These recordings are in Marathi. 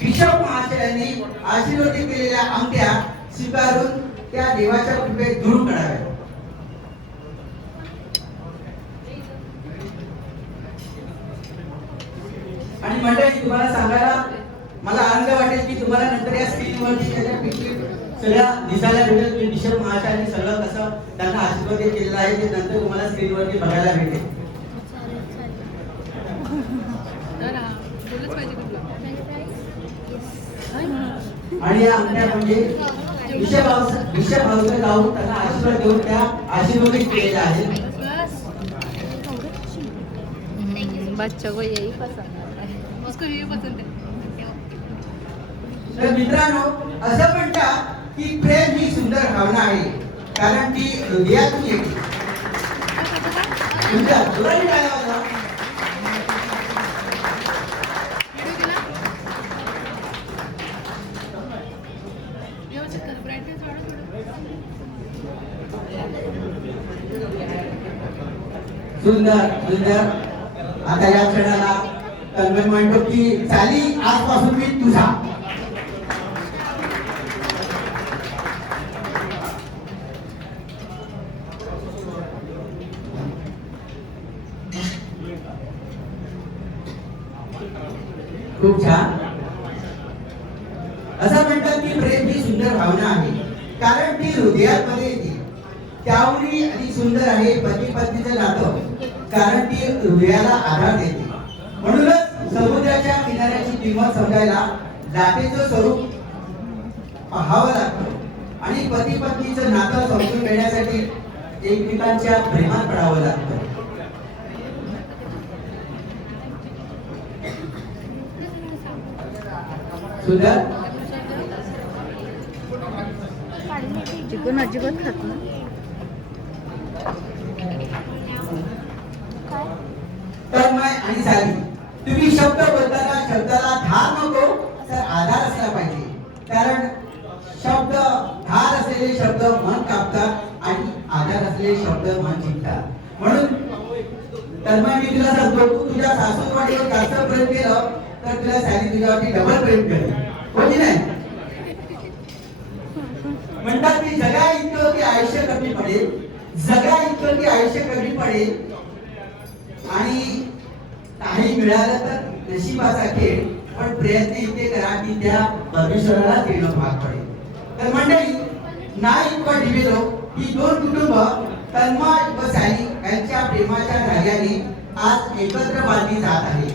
बिशप महाशयांनी आशीर्वाद केलेल्या अंगठ्या स्वीकारून त्या देवाच्या कृपेत दूर कराव्या. आणि मंडळी, तुम्हाला सांगायला मला आनंद वाटेल की तुम्हाला नंतर या स्क्रीनवरती त्याच्यापैकी सगळ्या दिसायला भेटेल की बिशप महाशयांनी सगळं कसं त्यांना आशीर्वाद केलेला आहे ते नंतर तुम्हाला स्क्रीनवरती बघायला भेटेल. आणि या अंगठ्या म्हणजे विषय भाऊचं जाऊन त्यांना आशीर्वाद देऊन त्या आशीर्वादित केलेल्या आहेत. बच्चों को यही पसंद आता है, उसको ये पसंद है. तर मित्रांनो, असं म्हणतात की प्रेम ही सुंदर भावना आहे कारण ती हृदयातून येते. सुंदर सुंदर. आता या क्षणाला तन्मय म्हणतो की चाली आजपासून मी तुझा. खूप छान. असं म्हणतात की प्रेम ही सुंदर भावना आहे कारण ती हृदयात मध्ये येते. त्यावरी आणि सुंदर आहे पती पत्नीचं नातं कारण ती हृदयाला आधार देते. म्हणूनच समुद्राच्या किनाऱ्याची किंमत समजायला लाटेचं स्वरूप पाहावं लागतं आणि पती पत्नीचं नातं समजून घेण्यासाठी एकमेकांच्या प्रेमात पडावं लागतं. सुंदर. चिकन अजिबात खात ना. तन्मय आणि साली, तुम्ही शब्द बोलताना शब्दाला धार नको तर आधार असला पाहिजे कारण शब्द धार असलेले शब्द मन कापतात आणि आधार असलेले शब्द मन जिंकतात. म्हणून तन्मय, मी तुला सांगतो, तू तुझ्या सासूरवाडीवर जास्त प्रेम केलं तर तुला साली तुझ्यावरती डबल प्रेम करेल, हो की नाही? म्हणतात की जगा इतकं की आयुष्य कमी पडेल, जगा इतकं की आयुष्य कमी पडेल आणि काही मिळालं तर नशिबाचा खेळ, पण प्रयत्न इतके करा की त्या परमेश्वराला देणं भाग पडेल. तर मंडळी, नाईक व डिवेलो ही दोन कुटुंब तन्मय व साली यांच्या प्रेमाच्या धाग्याने आज एकत्र बांधली जात आहे.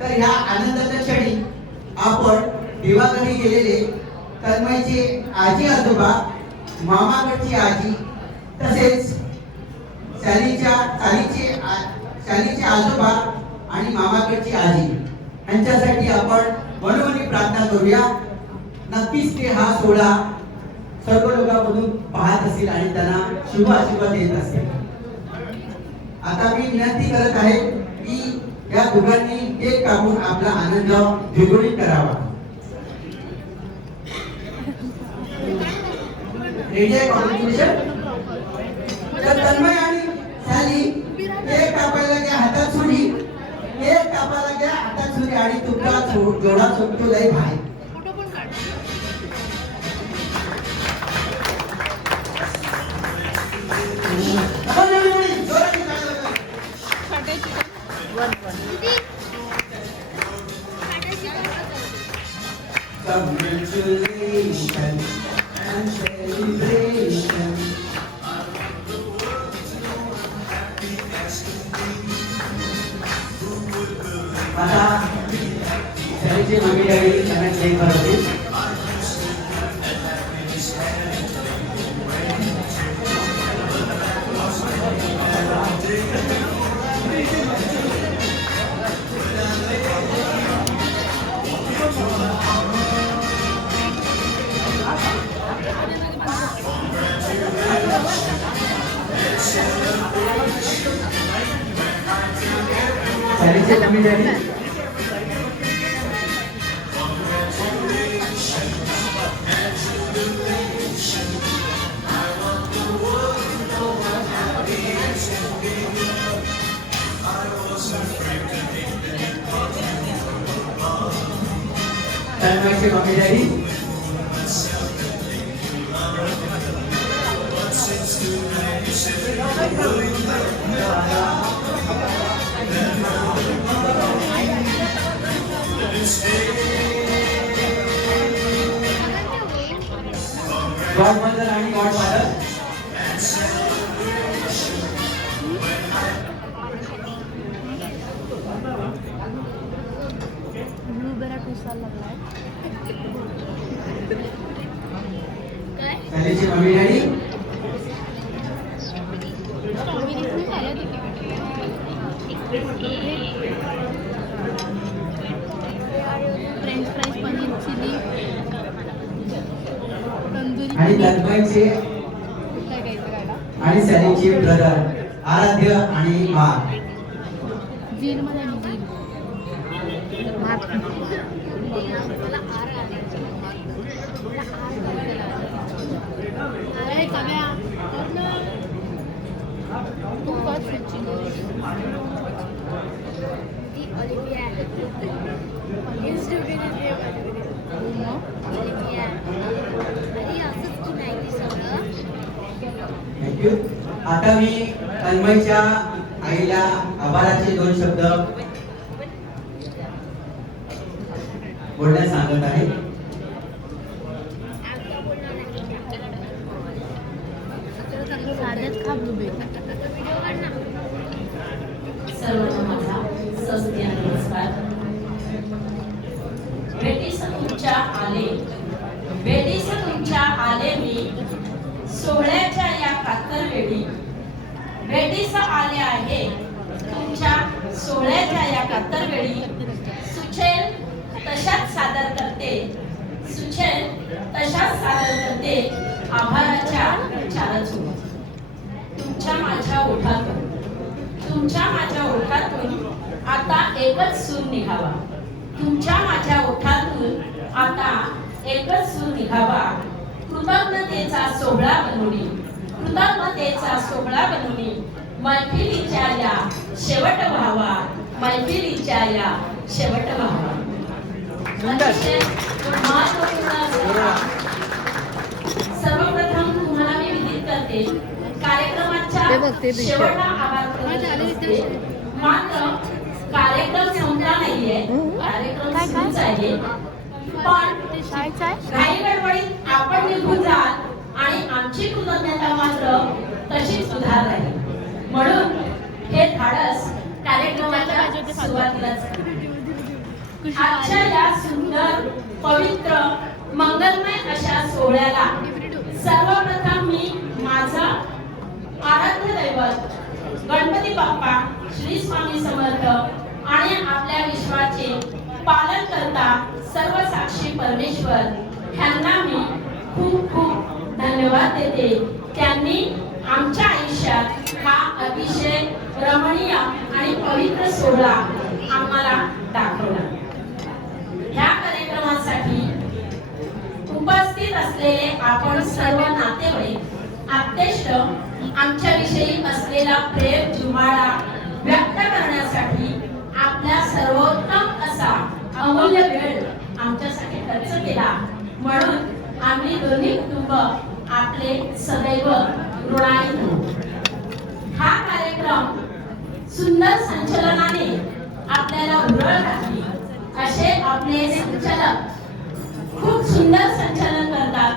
तर ह्या आनंदाच्या क्षणी आपण देवाघरी गेलेले तन्मयचे आजी आजोबा, मामाकडची आजी तसेच शालीचे आजोबा आणि मामाकडची आजी यांच्यासाठी आपण मनोमनी प्रार्थना करूया. नक्कीच ते हा सोहळा सर्व लोकांमधून पाहत असतील आणि त्यांना शुभ आशीर्वाद देत असतील. आता मी विनंती करत आहे की या दोघांनी केक कापून आपला आनंद द्विगुणित करावा. तर तन्मय आणि साली केक कापायला घ्या, हातात सुरी. केक कापायला घ्या, हातात सुरी आणि तुमचा जोडा सोडतो लय भाई. Congratulations and celebration. आता सगळ्यांची मम्मी डॅडी त्यांना केक बनवते. सगळ्यांची mummy daddy I was afraid to leave the तन्मयची मम्मी डॅडी. गॉडमदर आणि गॉडफादर. सॅलीची mummy daddy. French fries paneer chilli tandoori आणि तन्मयचे काय घ्यायचं गाडा आणि सॅलीचे ब्रदर आराध्य आणि मा. जीन मध्ये जीन अरे कम्या तू काय फ्रेंच थँक्यू. आता मी तन्मयच्या आईला आभाराचे 2 शब्द बोलण्यास सांगत आहे. साध्यात खा ब्लूबेरी. सर्वांना माझा स्वस्ती आणि नमस्कार. भेटीस तुमच्या आले मी सोहळ्याच्या या कातर वेळी. भेटीस आले आहे तुमच्या सोहळ्याच्या या कातर वेळी. सुचेल तशाच सादर करते आभाराच्या 4 चूक. तुमच्या माझ्या ओठातून आता एकच सूर निघावा. तुमच्या माझ्या ओठातून आता एकच सूर निघावा. कृतज्ञतेचा सोहळा बनवणी मैफिलीच्या या शेवट व्हावा. अतिशय महत्त्वपूर्ण सर्वप्रथम तुम्हाला मी विनंती करते, कार्यक्रमाच्या शेवटला आभार करते. मात्र कार्यक्रम संपला नाहीये, कार्यक्रम सुरूच आहे. पण काही गडबडीत आपण निघून जाल आणि आमची कृतज्ञता मात्र तशीच उधार राहील. म्हणून हे धाडस कार्यक्रमाच्या सुरुवातीलाच. आजच्या या सुंदर पवित्र मंगलमय अशा सोहळ्याला सर्वप्रथम मी माझा आराध्य दैवत गणपती बाप्पा श्री स्वामी समर्थ आणि आपल्या विश्वाचे पालन करता सर्व साक्षी परमेश्वर ह्यांना मी खूप खूप धन्यवाद देते. त्यांनी आमच्या आयुष्यात हा अतिशय रमणीय आणि पवित्र सोहळा आम्हाला दाखवला. ह्या कार्यक्रमासाठी उपस्थित असलेले आपण सर्व नातेवाईक आप्तेष्ट आमच्याविषयी असलेला प्रेम जिव्हाळा व्यक्त करण्यासाठी आपल्या सर्वोत्तम असा अमूल्य वेळ आमच्यासाठी खर्च केला. म्हणून आम्ही दोन्ही कुटुंब आपले सदैव ऋणी आहोत. हा कार्यक्रम सुंदर संचलनाने आपल्याला उरळ घातली. असे आपले संचालक खूप सुंदर संचालन करतात,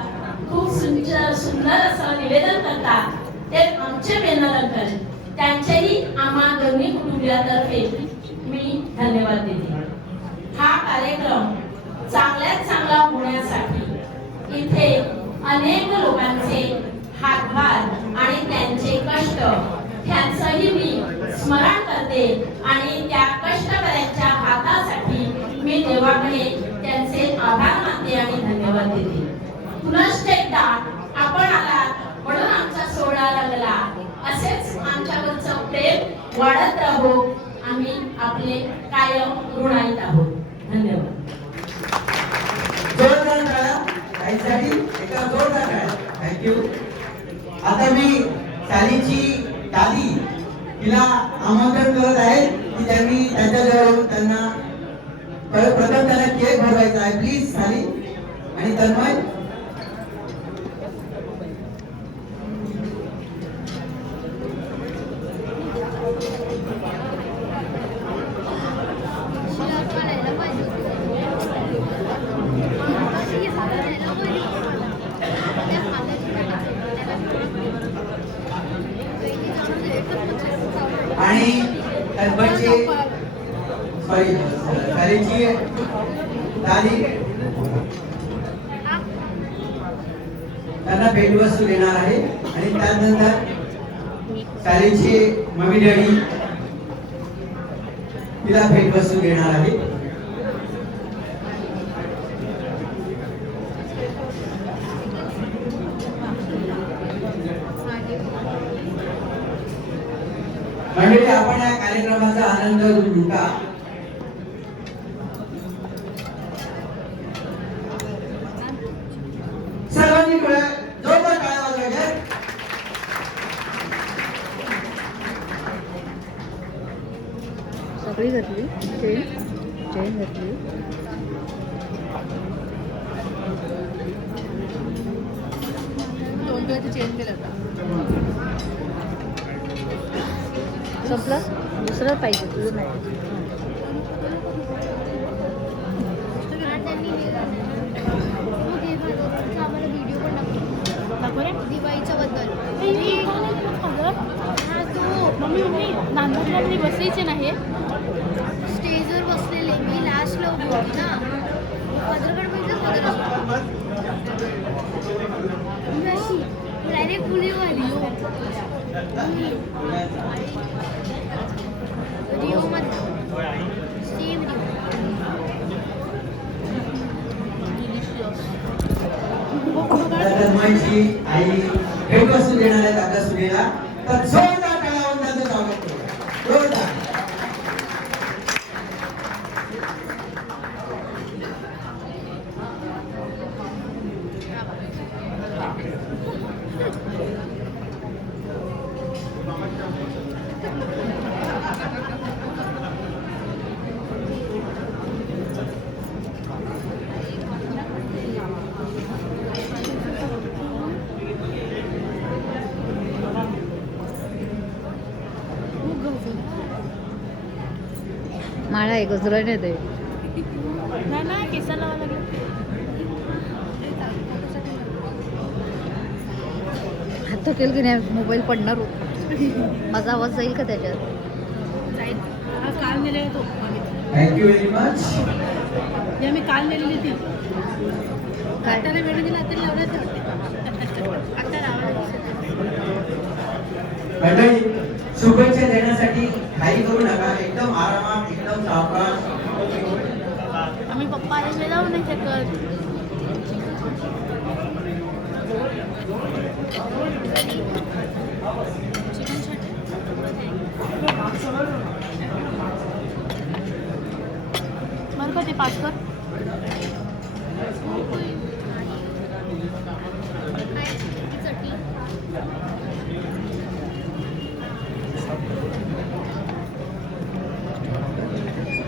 खूप सुंदर असं निवेदन करतात. ते आमचे प्रेरणादायक. त्यांचेही आम्हा दोन्ही कुटुंबियांतर्फे मी धन्यवाद देते. हा कार्यक्रम चांगल्यात चांगला होण्यासाठी इथे अनेक लोकांचे हातभार आणि त्यांचे कष्ट ह्यांचंही मी स्मरण करते आणि त्या कष्टकऱ्यांच्या हातासाठी मी देवाकडे त्यांचे आभार मानते आणि धन्यवाद देते. पुनश्च एकदा आपण आलात म्हणून आमचा सोहळा रंगला. असेच आमच्यावरचं प्रेम वाढत राहो. आम्ही आपले कायम ऋणी आहोत. धन्यवाद. जोरदार टाळ्या ताईंसाठी, एका जोरदार टाळ्या. थँक्यू. आता मी सॅलीची दादी तिला आमंत्रण करत आहे की त्यांनी त्यांच्याजवळ त्यांना प्रथम त्यांना केक भरवायचा आहे. प्लीज तन्मय. आणि तन्मयची सॉरी शाळेची तारीख त्यांना भेटवस्तू देणार आहे आणि त्यानंतर शाळेची मम्मी डॅडी तिला भेटवस्तू देणार आहे. मंडळी आपण या कार्यक्रमाचा आनंद लुटा. सर्वांनी जोरदार टाळ्या वाजवायच्या. सगळी घातली चेन घातली. दोन वेळा चेन केलं संपलं. दुसरं पाहिजे तुझं नाही. दिवाळीच्या बद्दल मम्मी नांदूरला मी बसायचे नाही स्टेजवर बसलेले मी लास्टला उभी होती ना पत्रकार मी अशी डायरेक्ट पुलीवर रिओ मध्ये सेम तन्मयची आई भेटवस्तू देणार आहेत आपल्या सुनेला. तर जोरदार टाळ्या वाजवून त्यांचं स्वागत करू. जोरदार. माळा आहे गजरा नाही ते ना केसाला हात थकेल की नाही. मोबाईल पडणार होत. माझा आवाज जाईल का त्याच्यात. जाईल हा काल नेलेला तो थँक्यू व्हेरी मच. जे मी काल नेलेली ती काय त्याला वेळ दिला आता लावण्यात आता लावणार. मंडळी शुभेच्छा देण्यासाठी घाई करू नका. एकदम आरामात एकदम सावकाश. आम्ही पप्पा आले जाऊ नाही शकत. बरं का ते पाच कर